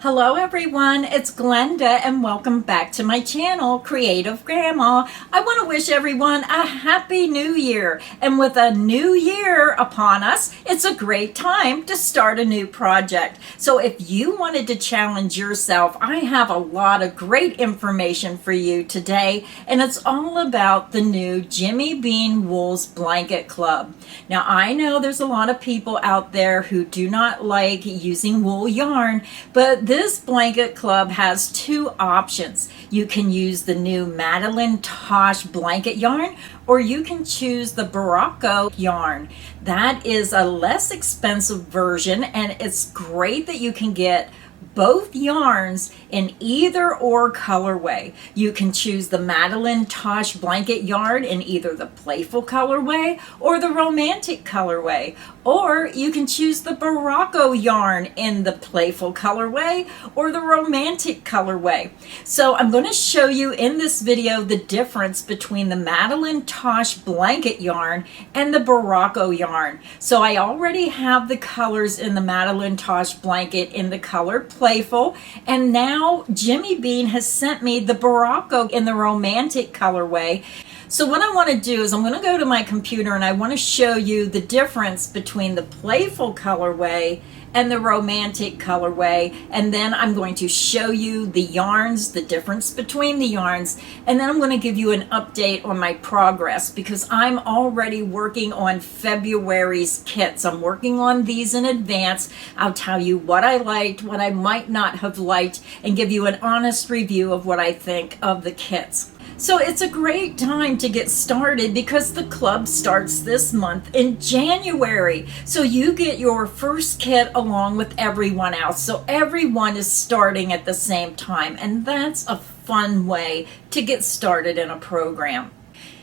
Hello everyone, it's Glenda and welcome back to my channel, Creative Grandma. I want to wish everyone a happy new year, and with a new year upon us, it's a great time to start a new project. So if you wanted to challenge yourself, I have a lot of great information for you today, and it's all about the new Jimmy Bean Wool's Blanket Club. Now I know there's a lot of people out there who do not like using wool yarn, but this blanket club has two options. You can use the new Madelinetosh blanket yarn, or you can choose the Berroco yarn. That is a less expensive version, and it's great that you can get both yarns in either or colorway. You can choose the Madelinetosh blanket yarn in either the playful colorway or the romantic colorway, or you can choose the Berroco yarn in the playful colorway or the romantic colorway. So I'm going to show you in this video the difference between the Madelinetosh blanket yarn and the Berroco yarn. So I already have the colors in the Madelinetosh blanket in the color playful, and now Jimmy Bean has sent me the Berroco in the romantic colorway. So what I want to do is I'm going to go to my computer and I want to show you the difference between the playful colorway and the romantic colorway, and then I'm going to show you the yarns, the difference between the yarns, and then I'm going to give you an update on my progress because I'm already working on February's kits. I'm working on these in advance. I'll tell you what I liked, what I might not have liked, and give you an honest review of what I think of the kits. So it's a great time to get started because the club starts this month in January. So you get your first kit along with everyone else. So everyone is starting at the same time, and that's a fun way to get started in a program.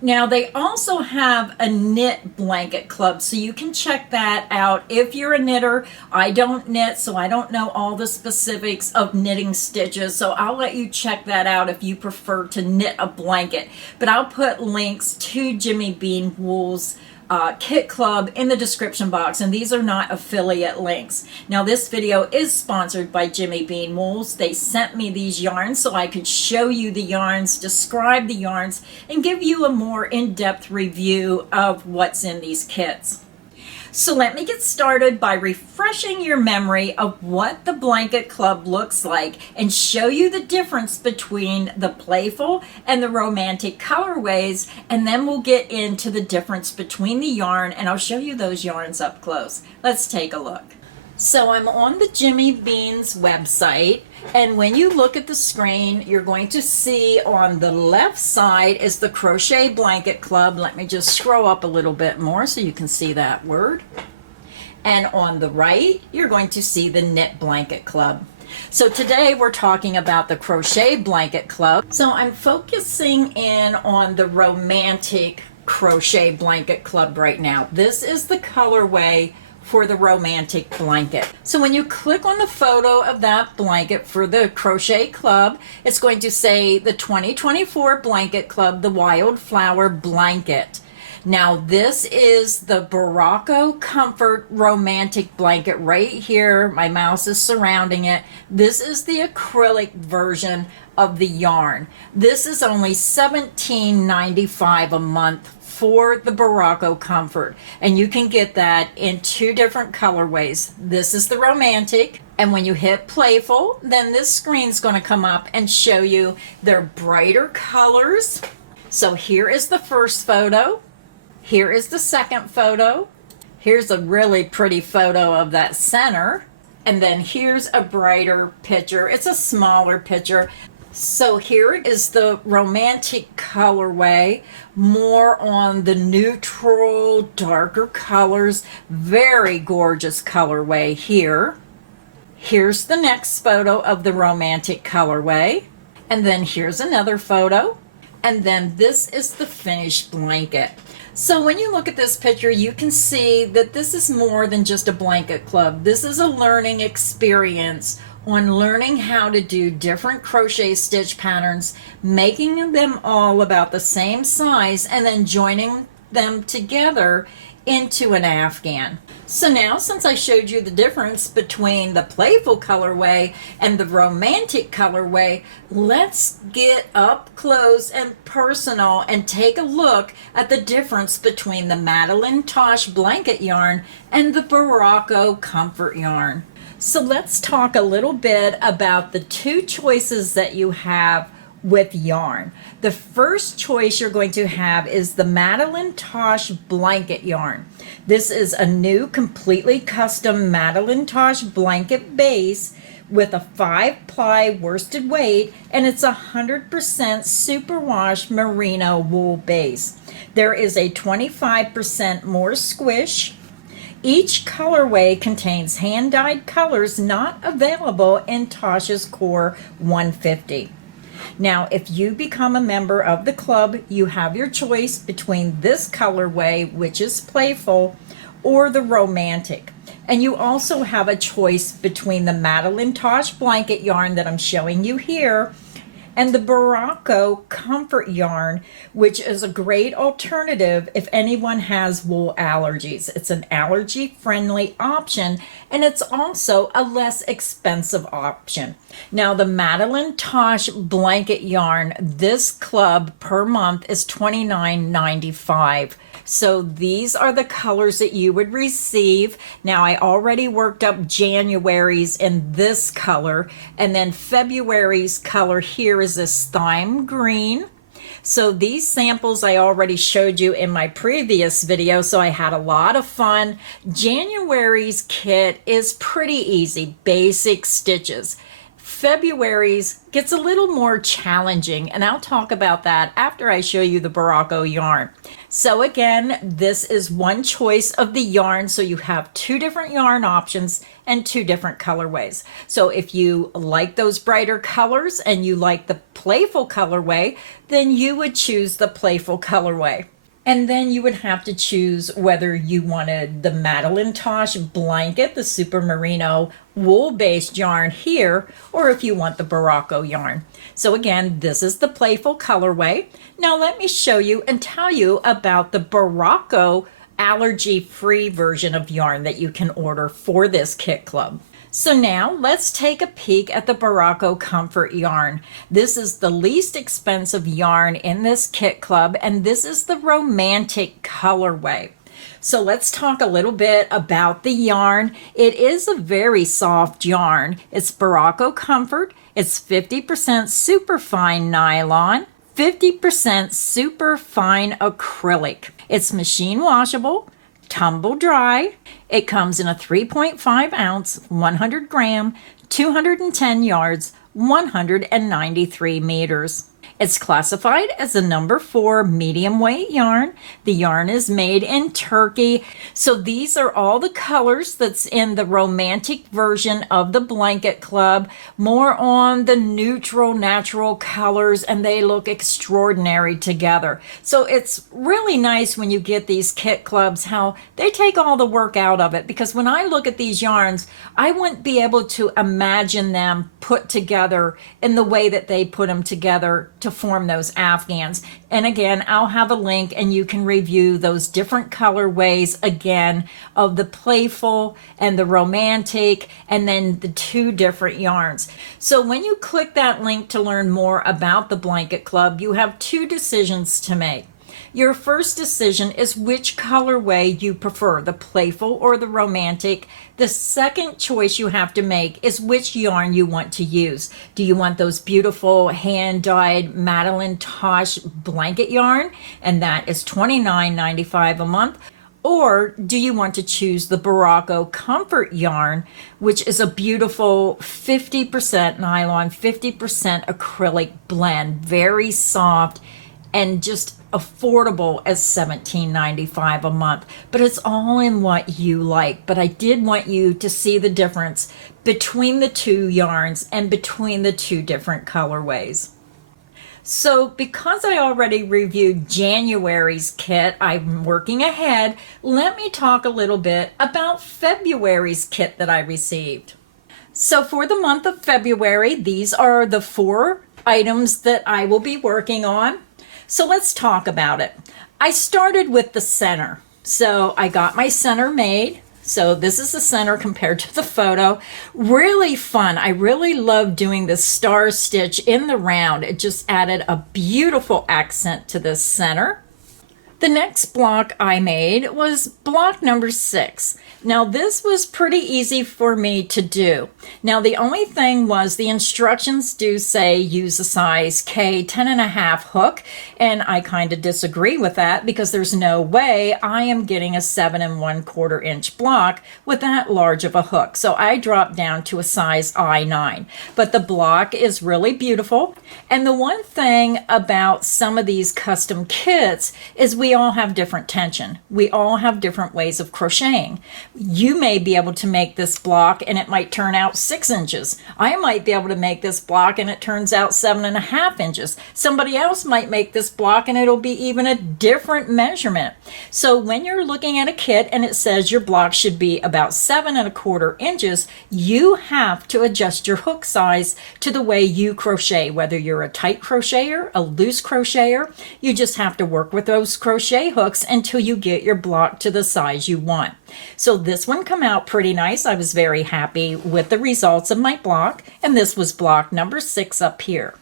Now they also have a knit blanket club, so you can check that out if you're a knitter. I don't knit, so I don't know all the specifics of knitting stitches, so I'll let you check that out if you prefer to knit a blanket. But I'll put links to Jimmy Bean Wool's kit club in the description box, and these are not affiliate links. Now this video is sponsored by Jimmy Bean Wools. They sent me these yarns so I could show you the yarns, describe the yarns, and give you a more in-depth review of what's in these kits. So let me get started by refreshing your memory of what the blanket club looks like and show you the difference between the playful and the romantic colorways, and then we'll get into the difference between the yarn, and I'll show you those yarns up close. Let's take a look. So I'm on the Jimmy Bean's website, and when you look at the screen, you're going to see on the left side is the Crochet Blanket Club. Let me just scroll up a little bit more so you can see that word. And on the right, you're going to see the Knit Blanket Club. So today we're talking about the Crochet Blanket Club. So I'm focusing in on the Romantic Crochet Blanket Club right now. This is the colorway for the romantic blanket. So when you click on the photo of that blanket for the Crochet Club, it's going to say the 2024 Blanket Club, the Wildflower Blanket. Now this is the Berroco Comfort Romantic Blanket right here. My mouse is surrounding it. This is the acrylic version of the yarn. This is only $17.95 a month for the Berroco Comfort, and you can get that in two different colorways. This is the romantic, and when you hit playful, then this screen's going to come up and show you their brighter colors. So here is the first photo. Here is the second photo. Here's a really pretty photo of that center, and then here's a brighter picture. It's a smaller picture. So here is the romantic colorway, more on the neutral, darker colors. Very gorgeous colorway here. Here's the next photo of the romantic colorway. And then here's another photo. And then this is the finished blanket. So when you look at this picture, you can see that this is more than just a blanket club. This is a learning experience on learning how to do different crochet stitch patterns, making them all about the same size, and then joining them together into an afghan. So now, since I showed you the difference between the playful colorway and the romantic colorway, let's get up close and personal and take a look at the difference between the Madelinetosh blanket yarn and the Berroco Comfort yarn. So let's talk a little bit about the two choices that you have with yarn. The first choice you're going to have is the Madelinetosh blanket yarn. This is a new completely custom Madelinetosh blanket base with a 5-ply worsted weight, and it's 100% superwash merino wool base. There is a 25% more squish. Each colorway contains hand-dyed colors not available in Tosh's Core 150. Now, if you become a member of the club, you have your choice between this colorway, which is playful, or the romantic. And you also have a choice between the Madelinetosh blanket yarn that I'm showing you here and the Berroco Comfort yarn, which is a great alternative if anyone has wool allergies. It's an allergy-friendly option, and it's also a less expensive option. Now, the Madelinetosh blanket yarn, this club per month is $29.95. So these are the colors that you would receive. Now, I already worked up January's in this color, and then February's color here is this thyme green. So these samples I already showed you in my previous video, so I had a lot of fun. January's kit is pretty easy, basic stitches. February's gets a little more challenging, and I'll talk about that after I show you the Berroco yarn. So again, this is one choice of the yarn, so you have two different yarn options and two different colorways. So if you like those brighter colors and you like the playful colorway, then you would choose the playful colorway. And then you would have to choose whether you wanted the Madelinetosh blanket, the super merino wool-based yarn here, or if you want the Berroco yarn. So again, this is the playful colorway. Now let me show you and tell you about the Berroco allergy-free version of yarn that you can order for this kit club. So now let's take a peek at the Berroco Comfort yarn. This is the least expensive yarn in this kit club, and this is the romantic colorway. So let's talk a little bit about the yarn. It is a very soft yarn. It's Berroco Comfort. It's 50% superfine nylon, 50% superfine acrylic. It's machine washable, tumble dry. It comes in a 3.5 ounce, 100 gram, 210 yards, 193 meters. It's classified as a number 4 medium weight yarn. The yarn is made in Turkey. So these are all the colors that's in the romantic version of the blanket club, more on the neutral, natural colors, and they look extraordinary together. So it's really nice when you get these kit clubs, how they take all the work out of it, because when I look at these yarns, I wouldn't be able to imagine them put together in the way that they put them together to form those afghans. And again, I'll have a link and you can review those different colorways again of the playful and the romantic, and then the two different yarns. So when you click that link to learn more about the blanket club, you have two decisions to make. Your first decision is which colorway you prefer, the playful or the romantic. The second choice you have to make is which yarn you want to use. Do you want those beautiful hand-dyed Madelinetosh blanket yarn? And that is $29.95 a month. Or do you want to choose the Berroco Comfort yarn, which is a beautiful 50% nylon, 50% acrylic blend, very soft and just affordable as $17.95 a month. But it's all in what you like. But I did want you to see the difference between the two yarns and between the two different colorways. So because I already reviewed January's kit, I'm working ahead. Let me talk a little bit about February's kit that I received. So for the month of February, these are the 4 items that I will be working on. So let's talk about it. I started with the center. So I got my center made. So this is the center compared to the photo. Really fun. I really love doing this star stitch in the round. It just added a beautiful accent to this center. The next block I made was block number 6. Now this was pretty easy for me to do. Now the only thing was the instructions do say use a size K 10.5 hook, and I kind of disagree with that because there's no way I am getting a 7 1/4 inch block with that large of a hook. So I dropped down to a size I9. But the block is really beautiful. And the one thing about some of these custom kits is we all have different tension. We all have different ways of crocheting. You may be able to make this block and it might turn out 6 inches. I might be able to make this block and it turns out 7.5 inches. Somebody else might make this block and it'll be even a different measurement. So when you're looking at a kit and it says your block should be about 7 1/4 inches, you have to adjust your hook size to the way you crochet, whether you're a tight crocheter, a loose crocheter. You just have to work with those crochet hooks until you get your block to the size you want. So this one come out pretty nice. I was very happy with the results of my block, and this was block number 6 up here.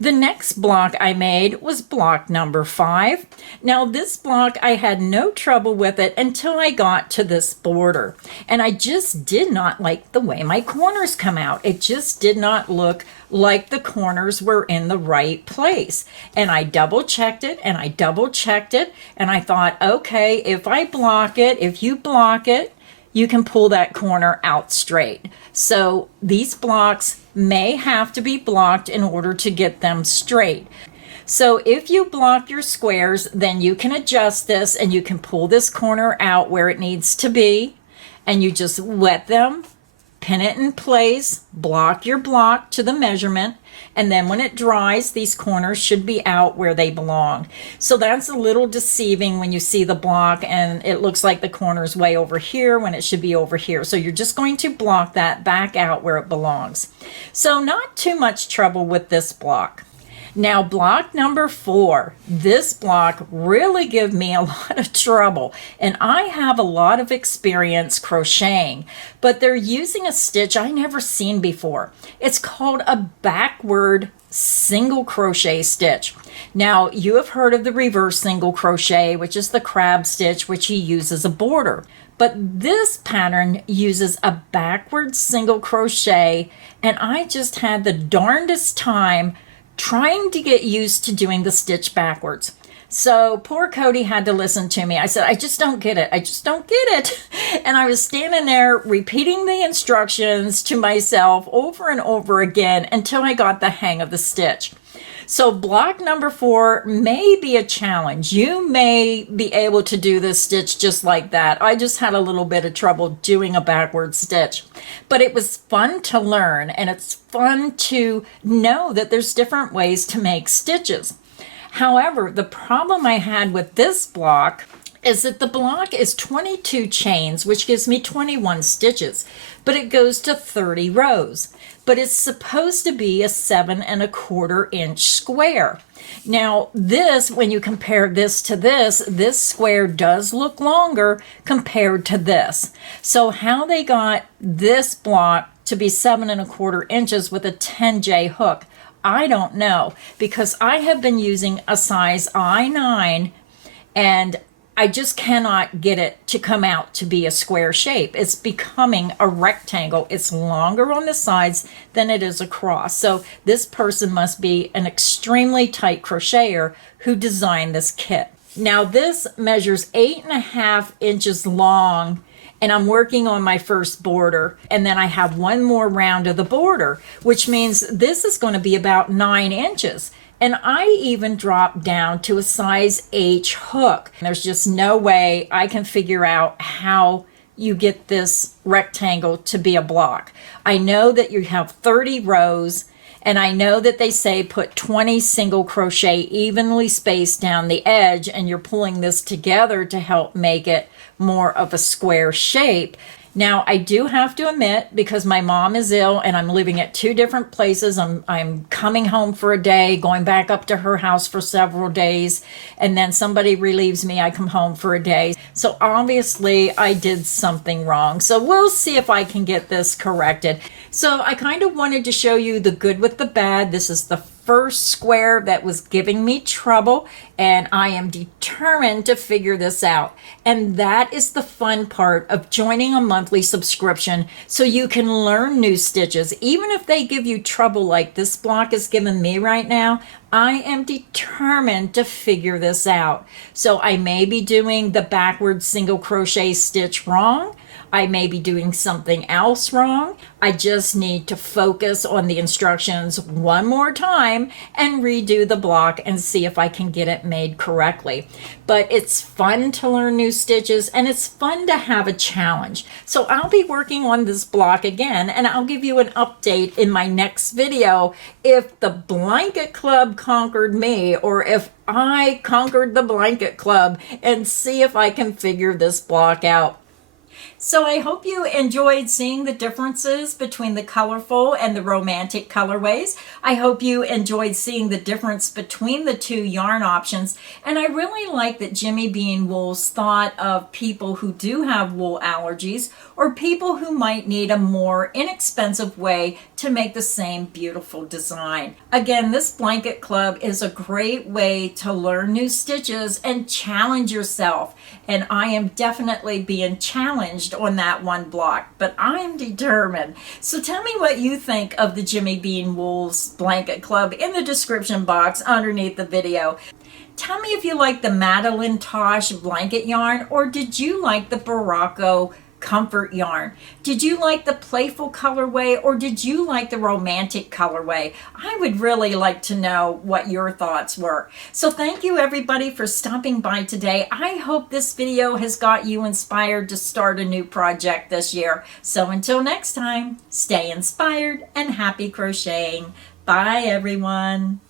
The next block I made was block number 5. Now this block, I had no trouble with it until I got to this border. And I just did not like the way my corners come out. It just did not look like the corners were in the right place. And I double checked it and I double checked it. And I thought, okay, if I block it, if you block it, you can pull that corner out straight. So these blocks may have to be blocked in order to get them straight. So if you block your squares, then you can adjust this and you can pull this corner out where it needs to be, and you just wet them, pin it in place, block your block to the measurement, and then when it dries, these corners should be out where they belong. So that's a little deceiving when you see the block and it looks like the corner's way over here when it should be over here. So you're just going to block that back out where it belongs. So not too much trouble with this block. Now block number 4, this block really gave me a lot of trouble, and I have a lot of experience crocheting, but they're using a stitch I never seen before. It's called a backward single crochet stitch. Now you have heard of the reverse single crochet, which is the crab stitch, which you use as a border. But this pattern uses a backward single crochet, and I just had the darndest time trying to get used to doing the stitch backwards. So poor Cody had to listen to me. I said, I just don't get it. I just don't get it. And I was standing there repeating the instructions to myself over and over again until I got the hang of the stitch. So block number 4 may be a challenge. You may be able to do this stitch just like that. I just had a little bit of trouble doing a backward stitch. But it was fun to learn, and it's fun to know that there's different ways to make stitches. However, the problem I had with this block is that the block is 22 chains, which gives me 21 stitches, but it goes to 30 rows. But it's supposed to be a 7 1/4 inch square. Now this, when you compare this to this square does look longer compared to this. So how they got this block to be 7 1/4 inches with a 10J hook, I don't know, because I have been using a size I9 and I just cannot get it to come out to be a square shape. It's becoming a rectangle. It's longer on the sides than it is across. So this person must be an extremely tight crocheter who designed this kit. Now this measures 8.5 inches long, and I'm working on my first border, and then I have one more round of the border, which means this is going to be about 9 inches. And I even dropped down to a size H hook. There's just no way I can figure out how you get this rectangle to be a block. I know that you have 30 rows, and I know that they say put 20 single crochet evenly spaced down the edge, and you're pulling this together to help make it more of a square shape. Now, I do have to admit, because my mom is ill and I'm living at two different places, I'm coming home for a day, going back up to her house for several days, and then somebody relieves me, I come home for a day. So obviously I did something wrong. So we'll see if I can get this corrected. So I kind of wanted to show you the good with the bad. This is the first square that was giving me trouble, and I am determined to figure this out. And that is the fun part of joining a monthly subscription, so you can learn new stitches. Even if they give you trouble like this block is giving me right now, I am determined to figure this out. So I may be doing the backward single crochet stitch wrong. I may be doing something else wrong. I just need to focus on the instructions one more time and redo the block and see if I can get it made correctly. But it's fun to learn new stitches, and it's fun to have a challenge. So I'll be working on this block again, and I'll give you an update in my next video if the blanket club conquered me or if I conquered the blanket club, and see if I can figure this block out. So I hope you enjoyed seeing the differences between the colorful and the romantic colorways. I hope you enjoyed seeing the difference between the two yarn options. And I really like that Jimmy Bean Wools thought of people who do have wool allergies, or people who might need a more inexpensive way to make the same beautiful design. Again, this blanket club is a great way to learn new stitches and challenge yourself. And I am definitely being challenged on that one block, but I am determined. So tell me what you think of the Jimmy Bean Wools blanket club in the description box underneath the video. Tell me if you like the Madelinetosh blanket yarn, or did you like the Berroco Comfort yarn? Did you like the playful colorway, or did you like the romantic colorway? I would really like to know what your thoughts were. So thank you everybody for stopping by today. I hope this video has got you inspired to start a new project this year. So until next time, stay inspired and happy crocheting. Bye everyone.